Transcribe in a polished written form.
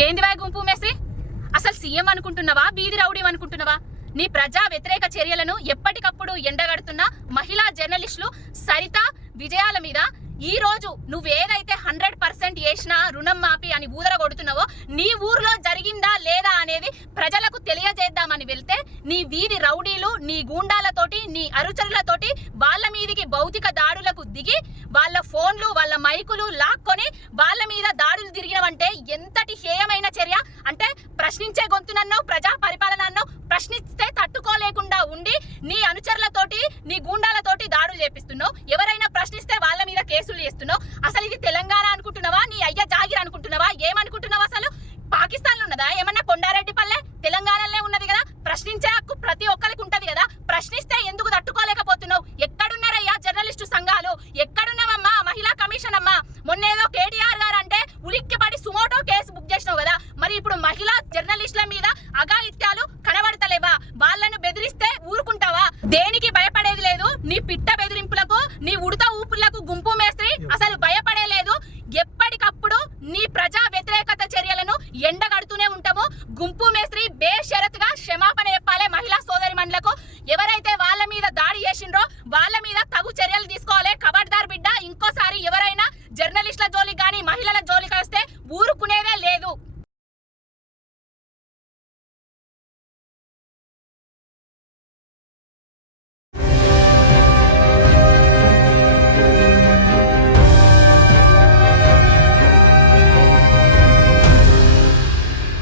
ఏంది వాయి గుంపు మేసి? అసలు సీఎం అనుకుంటున్నావా, బీది రౌడీ అనుకుంటున్నావా? నీ ప్రజా వ్యతిరేక చర్యలను ఎప్పటికప్పుడు ఎండగడుతున్న మహిళా జర్నలిస్టులు సరిత విజయాల మీద ఈ రోజు నువ్వేదైతే 100% చేసినా రుణం మాపి అని ఊదర కొడుతున్నావో నీ ఊర్లో జరిగిందా లేదా అనేది ప్రజలకు తెలియజేద్దామని వెళ్తే నీ వీధి రౌడీలు నీ గూండాలతోటి నీ అనుచరులతోటి వాళ్ళ మీదికి భౌతిక దాడులకు దిగి వాళ్ళ ఫోన్లు వాళ్ళ మైకులు లాక్కొని వాళ్ళ మీద దాడులు తిరిగినవంటే ఎంతటి హేయమైన చర్య. అంటే ప్రశ్నించే గొంతునన్నో ప్రజా పరిపాలన అన్నో ప్రశ్నిస్తే తట్టుకోలేకుండా ఉండి నీ అనుచరులతోటి నీ గూండాలతోటి దాడులు చేపిస్తున్నావు. ఎవరైనా ప్రశ్నిస్తే వాళ్ళ మీద కేసులు చేస్తున్నావు. అసలు ఇది తెలంగాణ అనుకుంటున్నావా, నీ అయ్య జాగిర్ అనుకుంటున్నావా, ఏమనుకుంటున్నావా? అసలు పాకిస్తాన్ లో ఉన్నదా ఏమన్నా? కొండారెడ్డి పల్లె తెలంగాణలో ఉన్నది కదా. ప్రశ్నించే హక్కు ప్రతి ఒక్కరికి ఉంటది కదా. ప్రశ్నిస్తే ఎందుకు తట్టుకోలేకపోతున్నావు? ఎక్కడున్నారయ్యా జర్నలిస్టు సంఘాలు? ఎక్కడున్నావమ్మా మహిళా కమిషన్ అమ్మా? మొన్నేదో కేటీఆర్ గారు అంటే ఉలిక్కిపడి సుమోటో కేసు బుక్ చేసినావు కదా. మరి ఇప్పుడు మహిళా జర్నలిస్టుల మీద అఘాయిత్యాలు కనబడతలేవా? వాళ్ళను బెదిరిస్తే ఊరుకుంటావా? దేనికి భయపడేది లేదు. నీ పిట్ట బెదిరింపులకు, నీ ఉడత ఊపులకు గుంపు మేస్త్రి అసలు భయపడే లేదు. ఎప్పటికప్పుడు నీ ప్రజా వ్యతిరేకత చర్యలను ఎండగడుతూనే ఉంటాము. గుంపు మేస్త్రి బేషరతుగా క్షమాపణ చెప్పాలి మహిళా సోదరిమణులకు. ఎవరైతే వాళ్ళ మీద దాడి చేసిండ్రో వాళ్ళ మీద